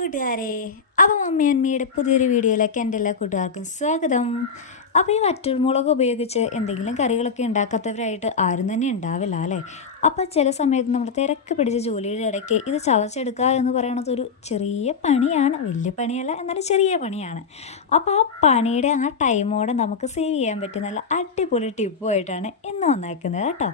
കൂട്ടുകാരെ അപ്പോൾ മമ്മി അമ്മയുടെ പുതിയൊരു വീഡിയോയിലേക്ക് എന്റെ എല്ലാ കൂട്ടുകാർക്കും സ്വാഗതം. അപ്പോൾ ഈ വറ്റൽമുളക് ഉപയോഗിച്ച് എന്തെങ്കിലും കറികളൊക്കെ ഉണ്ടാക്കാത്തവരായിട്ട് ആരും തന്നെ ഉണ്ടാവില്ല അല്ലേ? അപ്പോൾ ചില സമയത്ത് നമ്മൾ തിരക്ക് പിടിച്ച ജോലിയുടെ ഇടയ്ക്ക് ഇത് ചതച്ചെടുക്കുക എന്ന് പറയുന്നത് ഒരു ചെറിയ പണിയാണ്. വലിയ പണിയല്ല എന്നാലും ചെറിയ പണിയാണ്. അപ്പോൾ ആ പണിയുടെ ആ ടൈമോടെ നമുക്ക് സേവ് ചെയ്യാൻ പറ്റുന്ന നല്ല അടിപൊളി ടിപ്പുമായിട്ടാണ് ഇന്ന് വന്നേക്കുന്നത് കേട്ടോ.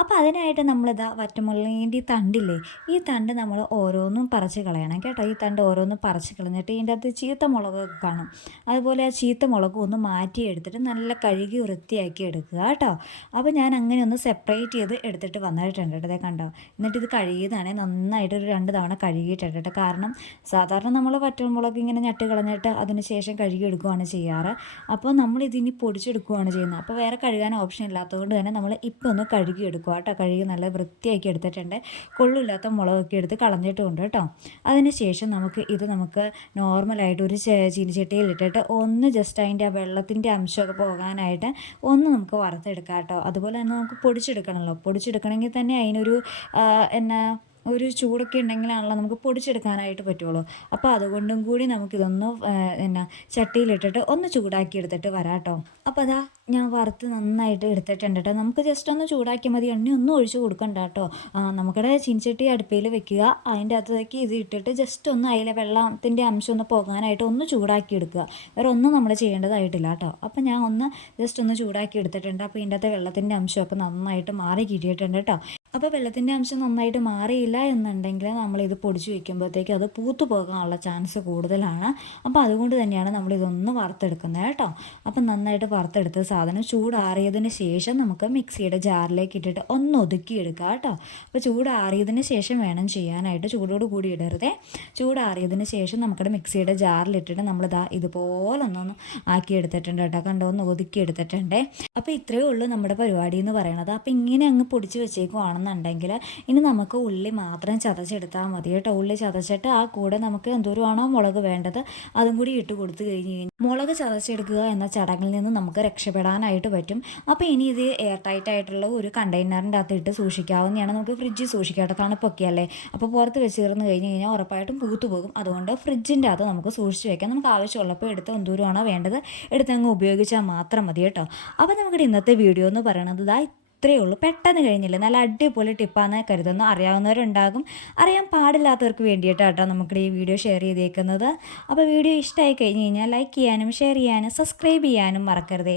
അപ്പോൾ അതിനായിട്ട് നമ്മളിതാ വറ്റമുളകിന്റെ ഈ തണ്ടില്ലേ ഈ തണ്ട് നമ്മൾ ഓരോന്നും പറിച്ച് കളയണം കേട്ടോ. ഈ തണ്ട് ഓരോന്നും പറിച്ച് കളഞ്ഞിട്ട് ഇതിന്റെ അകത്ത് ചീത്ത മുളകൊക്കെ കാണും അതുപോലെ ആ ചീത്ത മുളക് ഒന്ന് മാറ്റി എടുത്തിട്ട് നല്ല കഴുകി വൃത്തിയാക്കി എടുക്കുക കേട്ടോ. അപ്പോൾ ഞാൻ അങ്ങനെ ഒന്ന് സെപ്പറേറ്റ് ചെയ്ത് എടുത്തിട്ട് വന്നിട്ടുണ്ട് കേട്ടോ. കണ്ടോ? എന്നിട്ട് ഇത് കഴുകിയതാണെങ്കിൽ നന്നായിട്ട് ഒരു രണ്ട് തവണ കഴുകിയിട്ടുണ്ട് കേട്ടോ. കാരണം സാധാരണ നമ്മൾ വറ്റൽമുളക് ഇങ്ങനെ ഞട്ട് കളഞ്ഞിട്ട് അതിന് ശേഷം കഴുകി എടുക്കുകയാണ് ചെയ്യാറ്. അപ്പോൾ നമ്മൾ ഇതിനി പൊടിച്ചെടുക്കുകയാണ് ചെയ്യുന്നത്. അപ്പോൾ വേറെ കഴുകാൻ ഓപ്ഷൻ ഇല്ലാത്തതുകൊണ്ട് തന്നെ നമ്മൾ ഇപ്പോൾ ഒന്ന് കഴുകി എടുക്കുക കേട്ടോ. കഴുകി നല്ല വൃത്തിയാക്കി എടുത്തിട്ടുണ്ട്. കൊള്ളില്ലാത്ത മുളകൊക്കെ എടുത്ത് കളഞ്ഞിട്ടുണ്ട് കേട്ടോ. അതിന് ശേഷം നമുക്ക് ഇത് നമുക്ക് നോർമലായിട്ട് ഒരു ചീനിച്ചട്ടിയിൽ ഇട്ടിട്ട് ഒന്ന് ജസ്റ്റ് അതിന്റെ ആ വെള്ളത്തിന്റെ അംശമൊക്കെ പോകാനായിട്ട് ഒന്ന് നമുക്ക് വറുത്തെടുക്കാം കേട്ടോ. അതുപോലെ തന്നെ നമുക്ക് പൊടിച്ചെടുക്കണമല്ലോ. പൊടിച്ചെടുക്കണമെങ്കിൽ തന്നെ അതിനൊരു എന്നാ ഒരു ചൂടൊക്കെ ഉണ്ടെങ്കിലാണല്ലോ നമുക്ക് പൊടിച്ചെടുക്കാനായിട്ട് പറ്റുള്ളൂ. അപ്പോൾ അതുകൊണ്ടും കൂടി നമുക്കിതൊന്ന് എന്നാ ചട്ടിയിലിട്ടിട്ട് ഒന്ന് ചൂടാക്കി എടുത്തിട്ട് വരാം കേട്ടോ അപ്പോൾ അതാ ഞാൻ വറുത്ത് നന്നായിട്ട് എടുത്തിട്ടുണ്ട് കേട്ടോ. നമുക്ക് ജസ്റ്റ് ഒന്ന് ചൂടാക്കിയാൽ മതി. എണ്ണ ഒന്നും ഒഴിച്ച് കൊടുക്കണ്ട കേട്ടോ. നമുക്കിടെ ചീനിച്ചട്ടി അടുപ്പയിൽ വെക്കുക. അതിന്റെ അകത്തേക്ക് ഇത് ഇട്ടിട്ട് ജസ്റ്റ് ഒന്ന് അതിലെ വെള്ളത്തിന്റെ അംശം ഒന്ന് പോകാനായിട്ട് ഒന്ന് ചൂടാക്കി എടുക്കുക. വേറെ ഒന്നും നമ്മൾ ചെയ്യേണ്ടതായിട്ടില്ല കേട്ടോ. അപ്പോൾ ഞാൻ ഒന്ന് ജസ്റ്റ് ഒന്ന് ചൂടാക്കി എടുത്തിട്ടുണ്ട്. അപ്പോൾ ഇതിന്റെ അകത്തെ വെള്ളത്തിന്റെ അംശമൊക്കെ നന്നായിട്ട് മാറി കിട്ടിയിട്ടുണ്ട് കേട്ടോ. അപ്പോൾ വെള്ളത്തിന്റെ അംശം നന്നായിട്ട് മാറിയില്ല എന്നുണ്ടെങ്കിൽ നമ്മളിത് പൊടിച്ച് വയ്ക്കുമ്പോഴത്തേക്ക് അത് പൂത്തു പോകാനുള്ള ചാൻസ് കൂടുതലാണ്. അപ്പോൾ അതുകൊണ്ട് തന്നെയാണ് നമ്മളിതൊന്ന് വറുത്തെടുക്കുന്നത് കേട്ടോ. അപ്പം നന്നായിട്ട് വറുത്തെടുത്ത സാധനം ചൂടാറിയതിന് ശേഷം നമുക്ക് മിക്സിയുടെ ജാറിലേക്ക് ഇട്ടിട്ട് ഒന്ന് ഒതുക്കിയെടുക്കുക കേട്ടോ. അപ്പോൾ ചൂടാറിയതിന് ശേഷം വേണം ചെയ്യാനായിട്ട്. ചൂടോട് കൂടി ഇടരുത്. ചൂടാറിയതിന് ശേഷം നമുക്കിടെ മിക്സിയുടെ ജാറിലിട്ടിട്ട് നമ്മളിതാ ഇതുപോലെ ഒന്നൊന്ന് ആക്കി എടുത്തിട്ടുണ്ട് കേട്ടോ. കണ്ടോ? ഒന്ന് ഒതുക്കി എടുത്തിട്ടുണ്ട് അപ്പോൾ ഇത്രയേ ഉള്ളൂ നമ്മുടെ പരിപാടി എന്ന് പറയണത് അപ്പോൾ ഇങ്ങനെ അങ്ങ് പൊടിച്ച് വെച്ചേക്കുവാണ് ആണെന്നുണ്ടെങ്കിൽ ഇനി നമുക്ക് ഉള്ളി മാത്രം ചതച്ചെടുത്താൽ മതി കേട്ടോ. ഉള്ളി ചതച്ചിട്ട് ആ കൂടെ നമുക്ക് എന്തോരമാണോ മുളക് വേണ്ടത് അതും കൂടി ഇട്ട് കൊടുത്തു കഴിഞ്ഞ് കഴിഞ്ഞാൽ മുളക് ചതച്ചെടുക്കുക എന്ന ചടങ്ങിൽ നിന്ന് നമുക്ക് രക്ഷപ്പെടാനായിട്ട് പറ്റും. അപ്പോൾ ഇനി ഇത് എയർ ടൈറ്റ് ആയിട്ടുള്ള ഒരു കണ്ടെയ്നറിന്റെ അകത്ത് ഇട്ട് സൂക്ഷിക്കാവുന്നതാണ്. നമുക്ക് ഫ്രിഡ്ജിൽ സൂക്ഷിക്കാട്ടോ തണുപ്പൊക്കെ അല്ലേ? അപ്പോൾ പുറത്ത് വെച്ച് തീർന്നു കഴിഞ്ഞ് കഴിഞ്ഞാൽ ഉറപ്പായിട്ടും പൂത്തു പോകും. അതുകൊണ്ട് ഫ്രിഡ്ജിന്റെ അകത്ത് നമുക്ക് സൂക്ഷിച്ച് വെക്കാം. നമുക്ക് ആവശ്യമുള്ളപ്പോൾ എടുത്ത് എന്തോരമാണോ വേണ്ടത് എടുത്ത് അങ്ങ് ഉപയോഗിച്ചാൽ മാത്രം മതി കേട്ടോ. അപ്പോൾ നമുക്കിവിടെ ഇന്നത്തെ വീഡിയോ എന്ന് പറയുന്നത് ഇതാ ഇത്രയേ ഉള്ളൂ. പെട്ടെന്ന് കഴിഞ്ഞില്ല? നല്ല അടിപൊളി ടിപ്പാന്ന് കരുതുന്നു. അറിയാവുന്നവരുണ്ടാകും. അറിയാൻ പാടില്ലാത്തവർക്ക് വേണ്ടിയിട്ടാട്ടോ നമുക്ക് ഈ വീഡിയോ ഷെയർ ചെയ്തേക്കുന്നത്. അപ്പോൾ വീഡിയോ ഇഷ്ടമായി കഴിഞ്ഞ് കഴിഞ്ഞാൽ ലൈക്ക് ചെയ്യാനും ഷെയർ ചെയ്യാനും സബ്സ്ക്രൈബ് ചെയ്യാനും മറക്കരുതേ.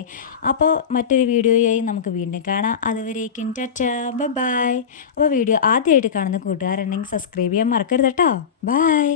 അപ്പോൾ മറ്റൊരു വീഡിയോയായി നമുക്ക് വീണ്ടും കാണാം. അതുവരേക്കും ടച്ച ബൈ അപ്പോൾ വീഡിയോ ആദ്യമായിട്ട് കാണുന്ന കൂട്ടുകാരുണ്ടെങ്കിൽ സബ്സ്ക്രൈബ് ചെയ്യാൻ മറക്കരുത് കേട്ടോ ബൈ